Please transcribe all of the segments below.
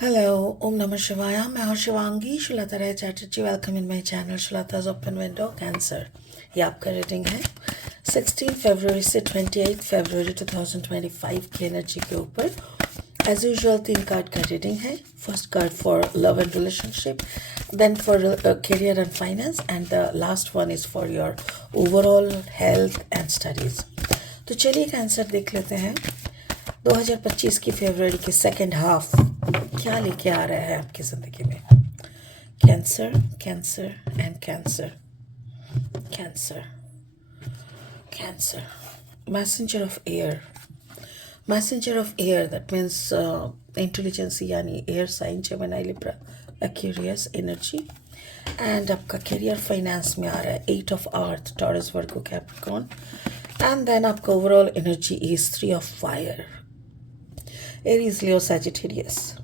Hello, Om Namah Shivaya. मैं हूँ Shivangi Shulata Rai Chatterjee. Welcome in my channel Shulata's open window cancer. ये आपका रीडिंग है 16 फरवरी से 28 फरवरी 2025 की एनर्जी के ऊपर. एज यूजुअल 3 कार्ड का रीडिंग है. First card for love and relationship, then for career and finance, and the last one is for your overall health and studies. तो चलिए कैंसर देख लेते हैं 2025 की फरवरी के सेकेंड हाफ क्या लेके आ रहा है आपकी ज़िंदगी में. Cancer, cancer and cancer, cancer, cancer. Messenger of air, messenger of air, that means intelligence, यानी air sign, Gemini, Libra, Aquarius energy. And आपका करियर फाइनेंस में आ रहा है 8 of earth, Taurus, Virgo, Capricorn. And then आपका overall energy is 3 of fire, Aries, Leo, Sagittarius.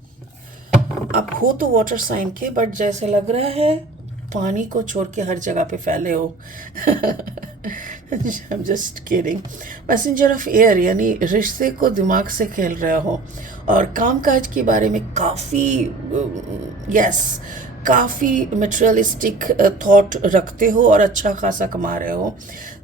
आप हो तो वाटर साइन के, बट जैसे लग रहा है पानी को छोड़ के हर जगह पे फैले हो. I'm just kidding. Messenger of air यानी रिश्ते को दिमाग से खेल रहे हो और कामकाज के बारे में काफ़ी मटेरियलिस्टिक थॉट रखते हो और अच्छा खासा कमा रहे हो.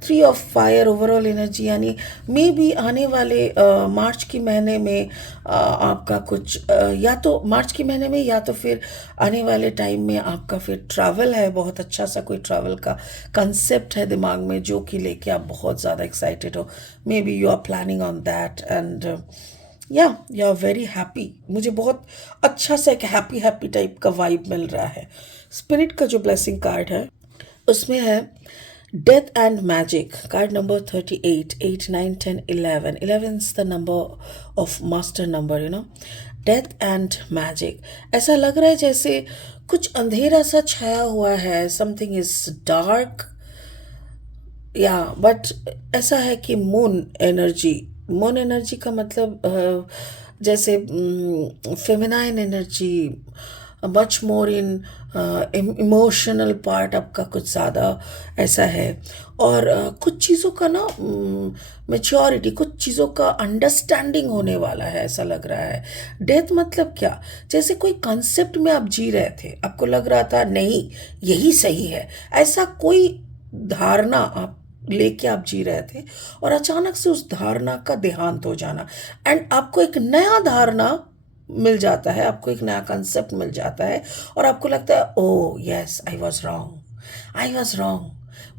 3 ऑफ फायर ओवरऑल एनर्जी, यानी मे बी आने वाले मार्च के महीने में आपका कुछ या तो मार्च के महीने में या तो फिर आने वाले टाइम में आपका फिर ट्रैवल है. बहुत अच्छा सा कोई ट्रैवल का कंसेप्ट है दिमाग में जो कि लेके आप बहुत ज़्यादा एक्साइटेड हो. Maybe you are planning on that and you are very happy. मुझे बहुत अच्छा सा एक हैप्पी टाइप का वाइब मिल रहा है. स्पिरिट का जो ब्लेसिंग कार्ड है उसमें है death and magic. Card number 38, 8, 9, 10, 11. 11 is the number of master number, death and magic. ऐसा लग रहा है जैसे कुछ अंधेरा सा छाया हुआ है. समथिंग इज डार्क, बट ऐसा है कि मून एनर्जी का मतलब जैसे फेमिनाइन एनर्जी, मच मोर इन इमोशनल पार्ट आपका कुछ ज़्यादा ऐसा है. और कुछ चीज़ों का ना मेच्योरिटी, कुछ चीज़ों का अंडरस्टैंडिंग होने वाला है ऐसा लग रहा है. डेथ मतलब क्या, जैसे कोई कंसेप्ट में आप जी रहे थे, आपको लग रहा था नहीं यही सही है, ऐसा कोई धारणा आप लेके आप जी रहे थे और अचानक से उस धारणा का देहांत हो जाना एंड आपको एक नया धारणा मिल जाता है, आपको एक नया कंसेप्ट मिल जाता है और आपको लगता है ओ यस आई वॉज रॉन्ग.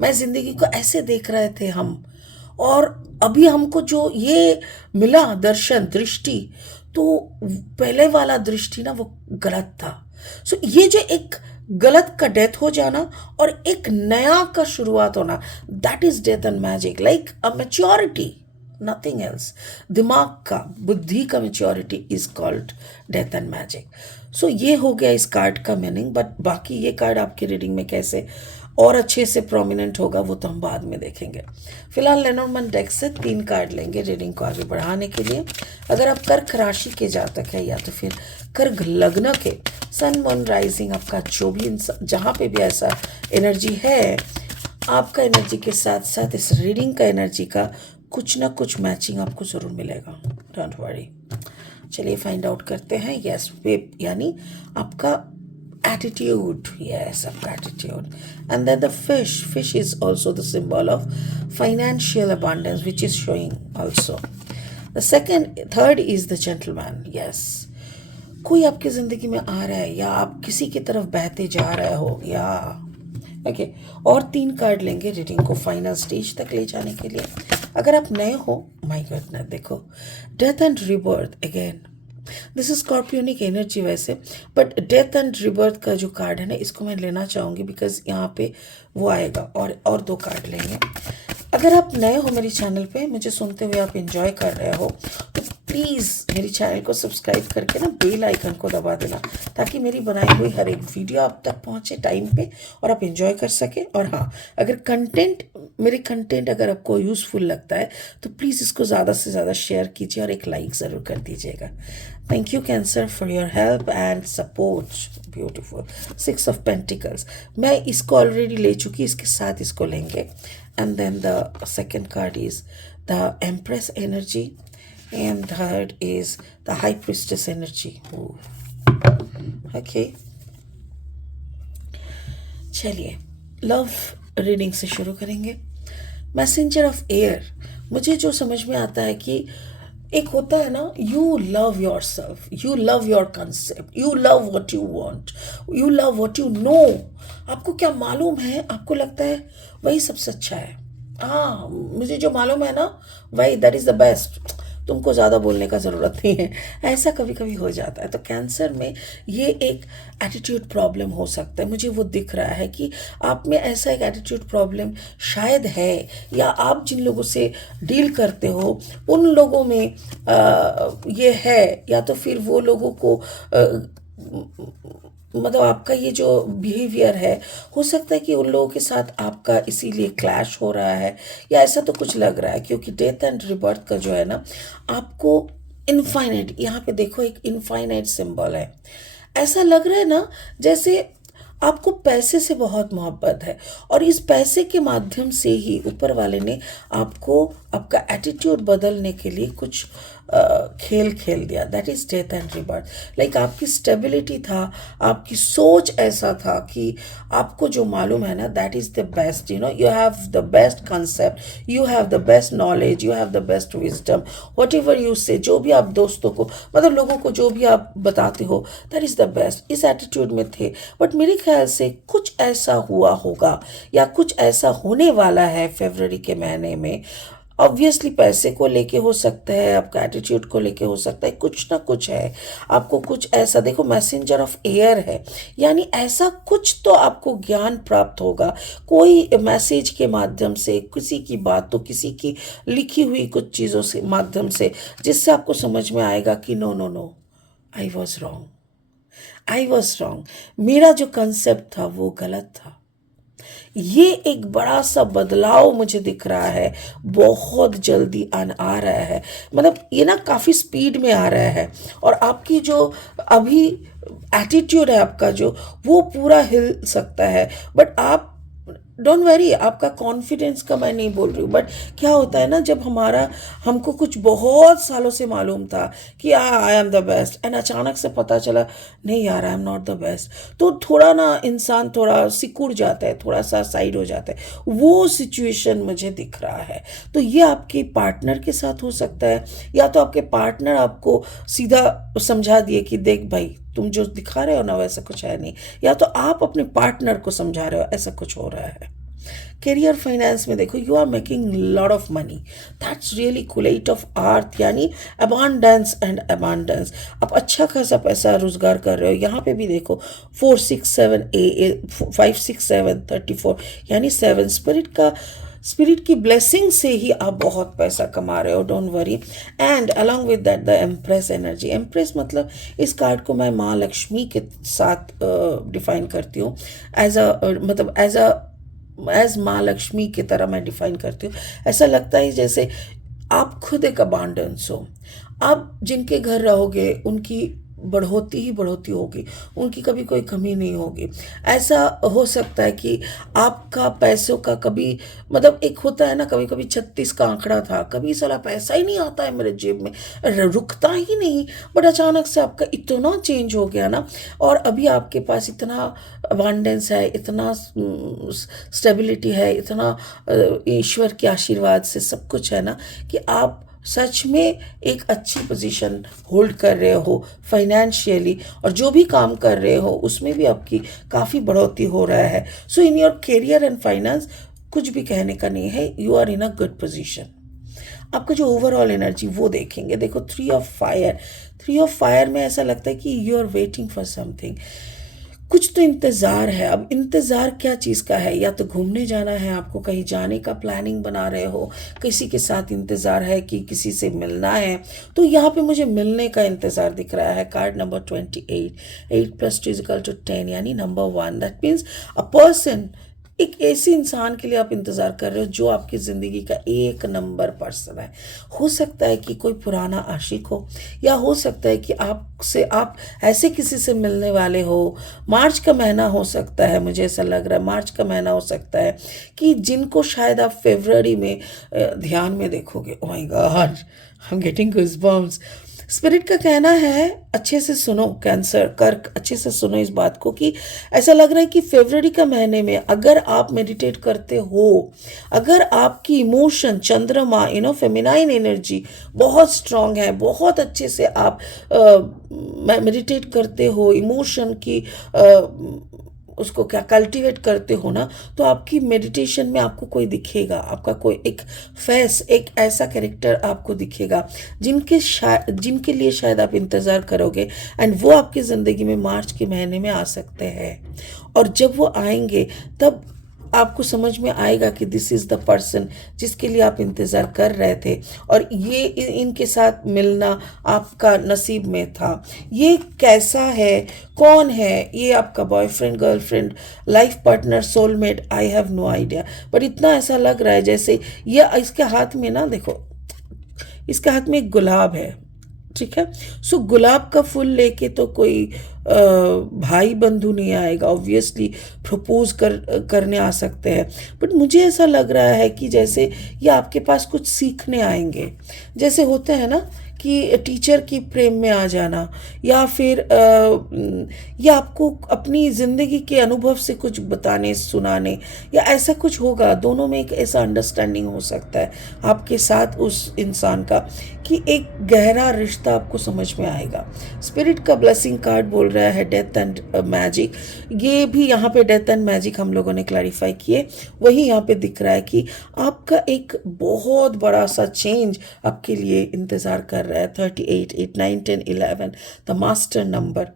मैं ज़िंदगी को ऐसे देख रहे थे हम, और अभी हमको जो ये मिला दर्शन, दृष्टि, तो पहले वाला दृष्टि ना वो गलत था. सो ये जो एक गलत का डेथ हो जाना और एक नया का शुरुआत होना, that is death and magic. Like a maturity, nothing else. दिमाग का, बुद्धि का maturity is called death and magic. So ये हो गया इस कार्ड का मीनिंग. बट बाकी ये कार्ड आपकी रीडिंग में कैसे और अच्छे से प्रोमिनेंट होगा वो तो हम बाद में देखेंगे. फिलहाल लेनोर्मैंड डेक से 3 कार्ड लेंगे रीडिंग को आगे बढ़ाने के लिए. अगर आप कर्क राशि के जातक है या तो फिर कर्क लग्न के, सन मून राइजिंग, आपका जो भी जहाँ पे भी ऐसा एनर्जी है, आपका एनर्जी के साथ साथ इस रीडिंग का एनर्जी का कुछ ना कुछ मैचिंग आपको ज़रूर मिलेगा. Don't worry. चलिए फाइंड आउट करते हैं. यस, वेप यानी आपका attitude, yes, of gratitude. And then the fish is also the symbol of financial abundance, which is showing also. The third is the gentleman. Yes, कोई आपकी जिंदगी में आ रहा है या आप किसी की तरफ बहते जा रहे हो या ओके. और 3 कार्ड लेंगे रीडिंग को फाइनल स्टेज तक ले जाने के लिए. अगर आप नए हो, माय गॉडनेस, देखो death and rebirth again. This is Scorpionic energy वैसे, बट डेथ एंड रिबर्थ का जो कार्ड है ना, इसको मैं लेना चाहूँगी बिकॉज यहाँ पे वो आएगा. और 2 कार्ड लेंगे. अगर आप नए हो मेरे चैनल पे, मुझे सुनते हुए आप एंजॉय कर रहे हो, तो प्लीज़ मेरे चैनल को सब्सक्राइब करके ना बेल आइकन को दबा देना ताकि मेरी बनाई हुई हर एक वीडियो आप तक पहुँचे टाइम पे और आप एंजॉय कर सकें. और हाँ, अगर मेरे कंटेंट अगर आपको यूज़फुल लगता है तो प्लीज़ इसको ज़्यादा से ज़्यादा शेयर कीजिए और एक लाइक ज़रूर कर दीजिएगा. Thank you cancer for your help and support. Beautiful. 6 of pentacles, मैं इसको ऑलरेडी ले चुकी, इसके साथ इसको लेंगे. And then the second card is the Empress energy, and third is the High Priestess energy. Ooh. Okay, चलिए लव रीडिंग से शुरू करेंगे। मैसेंजर ऑफ एयर, मुझे जो समझ में आता है कि एक होता है ना, you love your self, you love your concept, you love what you want, you love what you know. आपको क्या मालूम है, आपको लगता है वही सबसे अच्छा है। हाँ, मुझे जो मालूम है ना, वही दैट इज द बेस्ट। तुमको ज़्यादा बोलने का ज़रूरत नहीं है। ऐसा कभी कभी हो जाता है। तो कैंसर में ये एक एटीट्यूड प्रॉब्लम हो सकता है। मुझे वो दिख रहा है कि आप में ऐसा एक एटीट्यूड प्रॉब्लम शायद है, या आप जिन लोगों से डील करते हो उन लोगों में ये है, या तो फिर वो लोगों को मतलब आपका ये जो बिहेवियर है, हो सकता है कि उन लोगों के साथ आपका इसीलिए क्लैश हो रहा है, या ऐसा तो कुछ लग रहा है। क्योंकि डेथ एंड रिबर्थ का जो है ना, आपको इनफाइनाइट, यहाँ पे देखो एक इनफाइनाइट सिंबल है। ऐसा लग रहा है ना जैसे आपको पैसे से बहुत मोहब्बत है, और इस पैसे के माध्यम से ही ऊपर वाले ने आपको आपका एटीट्यूड बदलने के लिए कुछ खेल खेल दिया। That is death and rebirth. Like आपकी स्टेबिलिटी था, आपकी सोच ऐसा था कि आपको जो मालूम है ना, that is the best, you know, you have the best concept, you have the best knowledge, you have the best wisdom, what ever you से, जो भी आप दोस्तों को, मतलब लोगों को जो भी आप बताते हो, दैट इज द बेस्ट। इस एटीट्यूड में थे। बट मेरे ख्याल से कुछ ऐसा हुआ होगा, या कुछ ऐसा होने वाला है फरवरी के महीने में। ऑब्वियसली पैसे को लेके हो सकता है, आपका एटीट्यूड को लेके हो सकता है, कुछ ना कुछ है। आपको कुछ ऐसा, देखो मैसेंजर ऑफ एयर है, यानी ऐसा कुछ तो आपको ज्ञान प्राप्त होगा, कोई मैसेज के माध्यम से, किसी की बातों, किसी की लिखी हुई कुछ चीज़ों से माध्यम से, जिससे आपको समझ में आएगा कि no no no, I was wrong, I was wrong, मेरा जो कंसेप्ट था वो गलत था। ये एक बड़ा सा बदलाव मुझे दिख रहा है, बहुत जल्दी आ रहा है। मतलब ये ना काफ़ी स्पीड में आ रहा है, और आपकी जो अभी एटीट्यूड है आपका, जो वो पूरा हिल सकता है। बट आप डोंट वरी, आपका कॉन्फिडेंस का मैं नहीं बोल रही हूँ, बट क्या होता है ना, जब हमको कुछ बहुत सालों से मालूम था कि I am the best, and अचानक से पता चला नहीं यार, I am not the best, तो थोड़ा ना इंसान थोड़ा सिकुड़ जाता है, थोड़ा सा साइड हो जाता है। वो सिचुएशन मुझे दिख रहा है। तो ये आपके पार्टनर के साथ हो सकता है, या तो आपके पार्टनर आपको सीधा समझा दिए कि देख भाई, तुम जो दिखा रहे हो ना वैसा कुछ है नहीं, या तो आप अपने पार्टनर को समझा रहे हो ऐसा कुछ हो रहा है। करियर फाइनेंस में देखो, you are making lot of money, that's really cool. 8 of earth यानी अबांडेंस एंड अबांडेंस, आप अच्छा खासा पैसा रोजगार कर रहे हो। यहाँ पे भी देखो 4 6 7 5 6 7 34, यानी 7 स्पिरिट की ब्लेसिंग से ही आप बहुत पैसा कमा रहे हो, don't worry. And along with that the empress energy. Empress मतलब इस कार्ड को मैं माँ लक्ष्मी के साथ डिफाइन करती हूँ, मतलब एज माँ लक्ष्मी की तरह मैं डिफाइन करती हूँ। ऐसा लगता है जैसे आप खुद एक अबांडेंस हो। आप जिनके घर रहोगे उनकी बढ़ोती ही बढ़ोती होगी, उनकी कभी कोई कमी नहीं होगी। ऐसा हो सकता है कि आपका पैसों का कभी, मतलब एक होता है ना, कभी कभी 36 का आंकड़ा था, कभी साला पैसा ही नहीं आता है मेरे जेब में, रुकता ही नहीं। बट अचानक से आपका इतना चेंज हो गया ना, और अभी आपके पास इतना अबांडेंस है, इतना स्टेबिलिटी है, इतना ईश्वर के आशीर्वाद से सब कुछ है ना, कि आप सच में एक अच्छी पोजीशन होल्ड कर रहे हो फाइनेंशियली, और जो भी काम कर रहे हो उसमें भी आपकी काफ़ी बढ़ोतरी हो रहा है। So in your career and finance कुछ भी कहने का नहीं है, you are in a good position. आपका जो ओवरऑल एनर्जी वो देखेंगे, देखो 3 ऑफ फायर। 3 ऑफ फायर में ऐसा लगता है कि you are waiting for something, कुछ तो इंतज़ार है। अब इंतज़ार क्या चीज़ का है, या तो घूमने जाना है, आपको कहीं जाने का प्लानिंग बना रहे हो, किसी के साथ इंतज़ार है कि किसी से मिलना है, तो यहाँ पे मुझे मिलने का इंतज़ार दिख रहा है। कार्ड नंबर 28, 8 + 2 = 10, यानी number 1। That means a person, एक ऐसे इंसान के लिए आप इंतज़ार कर रहे हो जो आपकी ज़िंदगी का एक नंबर पर्सन है। हो सकता है कि कोई पुराना आशिक हो, या हो सकता है कि आप ऐसे किसी से मिलने वाले हो। मार्च का महीना हो सकता है, मुझे ऐसा लग रहा है मार्च का महीना हो सकता है कि जिनको शायद आप फरवरी में ध्यान में देखोगे। Oh my God, I am getting goosebumps. Spirit का कहना है, अच्छे से सुनो कैंसर कर्क, अच्छे से सुनो इस बात को कि ऐसा लग रहा है कि फरवरी का महीने में अगर आप मेडिटेट करते हो, अगर आपकी इमोशन चंद्रमा फेमिनाइन एनर्जी बहुत स्ट्रांग है, बहुत अच्छे से आप मेडिटेट करते हो, इमोशन की उसको क्या कल्टीवेट करते हो ना, तो आपकी मेडिटेशन में आपको कोई दिखेगा, आपका कोई एक फेस, एक ऐसा कैरेक्टर आपको दिखेगा जिनके लिए शायद आप इंतज़ार करोगे, एंड वो आपकी ज़िंदगी में मार्च के महीने में आ सकते हैं। और जब वो आएंगे तब आपको समझ में आएगा कि दिस इज़ द पर्सन जिसके लिए आप इंतज़ार कर रहे थे, और ये इनके साथ मिलना आपका नसीब में था। ये कैसा है, कौन है, ये आपका boyfriend, girlfriend, life partner, soulmate, I have no idea, पर इतना ऐसा लग रहा है जैसे ये इसके हाथ में ना, देखो इसके हाथ में एक गुलाब है, ठीक है। सो गुलाब का फूल लेके तो कोई भाई बंधु नहीं आएगा, ऑब्वियसली प्रपोज करने आ सकते हैं, बट मुझे ऐसा लग रहा है कि जैसे ये आपके पास कुछ सीखने आएंगे, जैसे होते हैं ना कि टीचर की प्रेम में आ जाना, या फिर या आपको अपनी ज़िंदगी के अनुभव से कुछ बताने सुनाने, या ऐसा कुछ होगा, दोनों में एक ऐसा अंडरस्टैंडिंग हो सकता है आपके साथ उस इंसान का कि एक गहरा रिश्ता आपको समझ में आएगा। स्पिरिट का ब्लेसिंग कार्ड बोल रहा है डेथ एंड मैजिक, ये भी यहाँ पे डेथ एंड मैजिक हम लोगों ने क्लैरिफाई किए, वही यहाँ पे दिख रहा है कि आपका एक बहुत बड़ा सा चेंज आपके लिए इंतज़ार कर रहा है। 38, 8, 9, 10, 11 द मास्टर नंबर,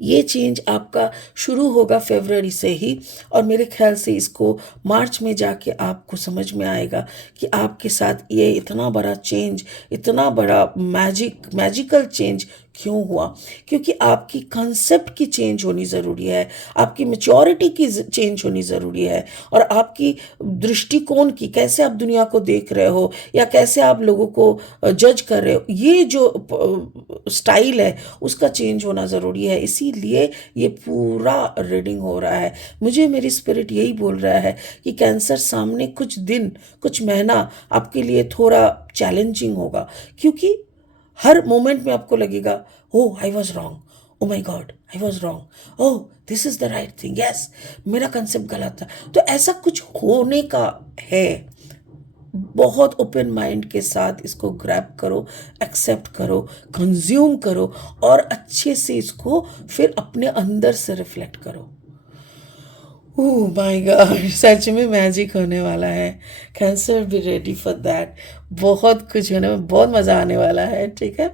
ये चेंज आपका शुरू होगा फरवरी से ही, और मेरे ख्याल से इसको मार्च में जाके आपको समझ में आएगा कि आपके साथ ये इतना बड़ा चेंज, इतना बड़ा मैजिकल चेंज क्यों हुआ, क्योंकि आपकी कंसेप्ट की चेंज होनी ज़रूरी है, आपकी मैच्योरिटी की चेंज होनी ज़रूरी है, और आपकी दृष्टिकोण की, कैसे आप दुनिया को देख रहे हो या कैसे आप लोगों को जज कर रहे हो, ये जो स्टाइल है उसका चेंज होना ज़रूरी है। इसीलिए ये पूरा रीडिंग हो रहा है। मुझे मेरी स्पिरिट यही बोल रहा है कि कैंसर सामने कुछ दिन, कुछ महीना आपके लिए थोड़ा चैलेंजिंग होगा, क्योंकि हर मोमेंट में आपको लगेगा oh I was wrong, oh my God I was wrong, oh this is the right thing, yes मेरा कंसेप्ट गलत था। तो ऐसा कुछ होने का है, बहुत ओपन माइंड के साथ इसको ग्रैब करो, एक्सेप्ट करो, कंज्यूम करो, और अच्छे से इसको फिर अपने अंदर से रिफ्लेक्ट करो। ओह माय गॉड, सच में मैजिक होने वाला है। Cancer be ready for that, बहुत कुछ होने में बहुत मज़ा आने वाला है, ठीक है।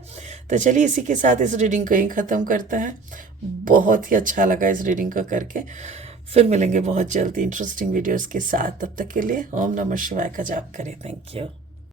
तो चलिए इसी के साथ इस रीडिंग को ही ख़त्म करते हैं। बहुत ही अच्छा लगा इस रीडिंग को करके, फिर मिलेंगे बहुत जल्दी इंटरेस्टिंग वीडियोस के साथ। तब तक के लिए ओम नमः शिवाय का जाप करें। Thank you.